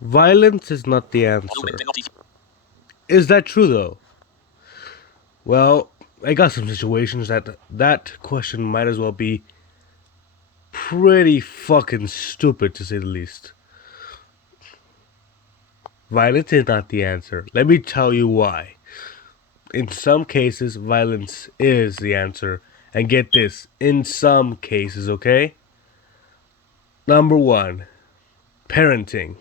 Violence is not the answer. Is that true though? Well, I got some situations that question might as well be pretty fucking stupid to say the least. Violence is not the answer. Let me tell you why. In some cases, violence is the answer. And get this, in some cases, okay? Number one, parenting.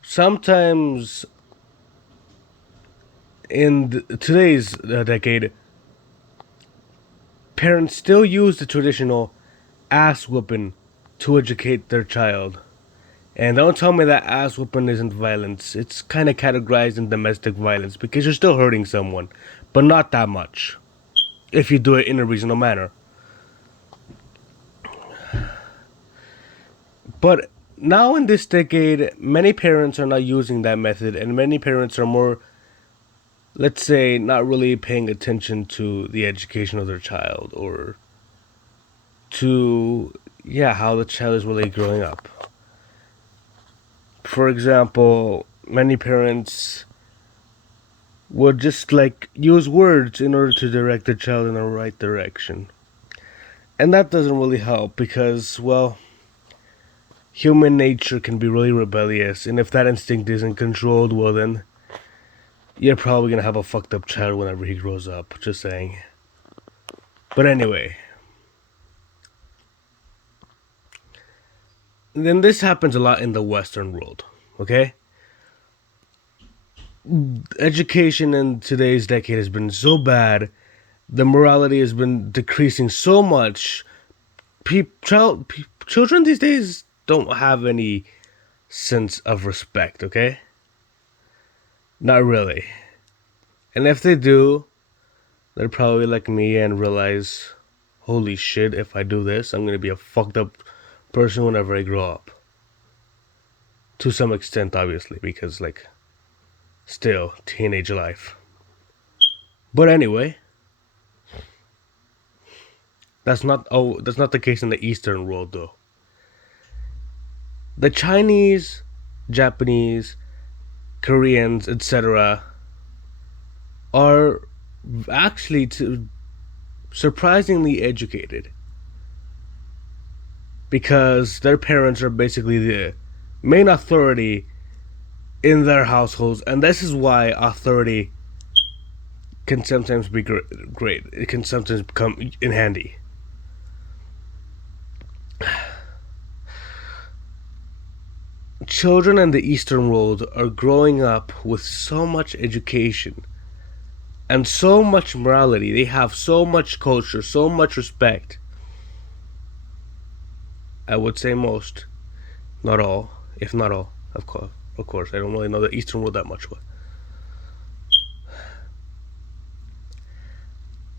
Sometimes in today's decade, parents still use the traditional ass whooping to educate their child. And don't tell me that ass whooping isn't violence. It's kind of categorized in domestic violence because you're still hurting someone, but not that much if you do it in a reasonable manner. But now in this decade, many parents are not using that method, and many parents are more, let's say, not really paying attention to the education of their child or to, yeah, how the child is really growing up. For example, many parents would just like use words in order to direct the child in the right direction. And that doesn't really help because, well, human nature can be really rebellious, and if that instinct isn't controlled, well, then you're probably gonna have a fucked up child whenever he grows up. Just saying. But anyway, then this happens a lot in the Western world, okay? Education in today's decade has been so bad, the morality has been decreasing so much. Children these days don't have any sense of respect, okay? Not really. And if they do, they're probably like me and realize, holy shit, if I do this, I'm gonna be a fucked up person whenever I grow up. To some extent, obviously, because, like, still, teenage life. But anyway, that's not the case in the Eastern world, though. The Chinese, Japanese, Koreans, etc., are actually surprisingly educated because their parents are basically the main authority in their households, and this is why authority can sometimes be great. It can sometimes come in handy. Children in the Eastern world are growing up with so much education and so much morality. They have so much culture, so much respect. I would say most, not all, if not all, of course. Of course, I don't really know the Eastern world that much, but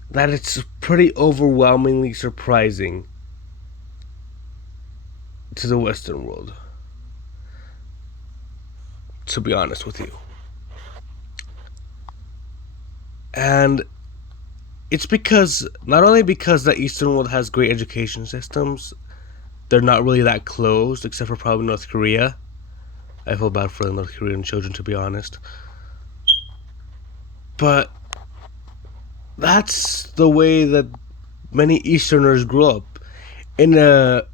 that it's pretty overwhelmingly surprising to the Western world, to be honest with you. And it's because, not only because the Eastern world has great education systems, they're not really that closed, except for probably North Korea. I feel bad for the North Korean children, to be honest. But that's the way that many Easterners grew up. In a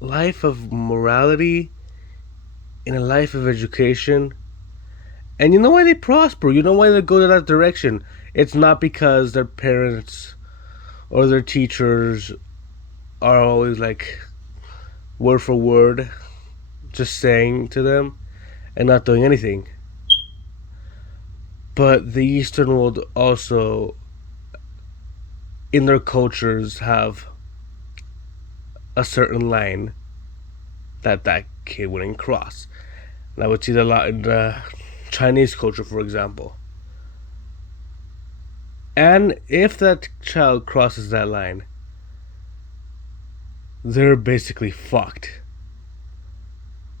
life of morality, in a life of education. And you know why they prosper? You know why they go to that direction? It's not because their parents or their teachers are always like word for word just saying to them and not doing anything. But the Eastern world also, in their cultures, have a certain line that kid wouldn't cross. And I would see that a lot in the Chinese culture, for example. And if that child crosses that line, they're basically fucked.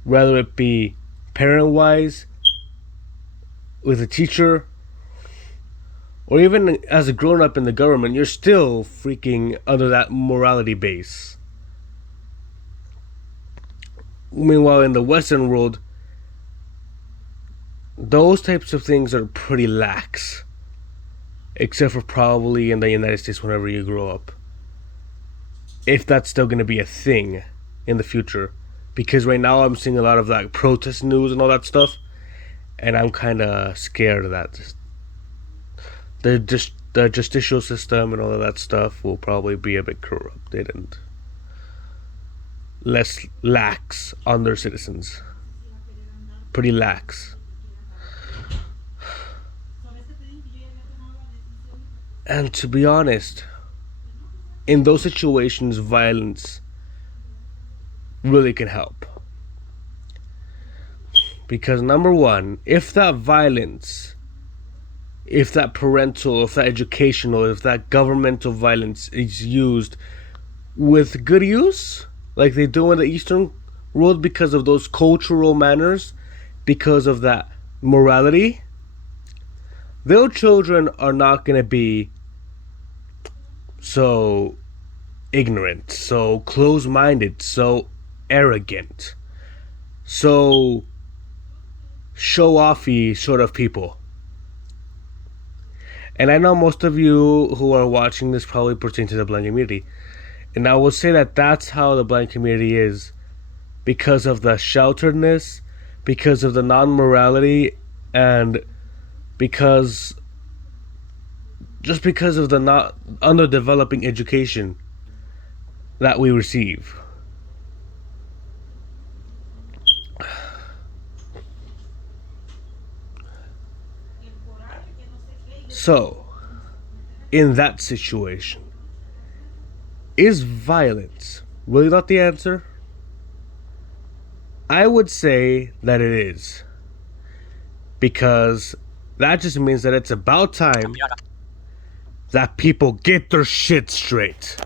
Whether it be parent-wise, with a teacher, or even as a grown-up in the government, you're still freaking under that morality base. Meanwhile, in the Western world, those types of things are pretty lax, except for probably in the United States whenever you grow up. If that's still going to be a thing in the future. Because right now I'm seeing a lot of like protest news and all that stuff, and I'm kind of scared of that. The justicial system and all of that stuff will probably be a bit corrupted and less lax on their citizens. Pretty lax. And to be honest, in those situations, violence really can help. Because number one, if that violence, if that parental, if that educational, if that governmental violence is used with good use, like they do in the Eastern world because of those cultural manners, because of that morality, their children are not going to be so ignorant, so close minded, so arrogant, so show offy sort of people. And I know most of you who are watching this probably pertain to the blind community. And I will say that that's how the blind community is, because of the shelteredness, because of the non-morality, and because of the not underdeveloping education that we receive. So, in that situation, is violence really not the answer? I would say that it is. Because that just means that it's about time that people get their shit straight.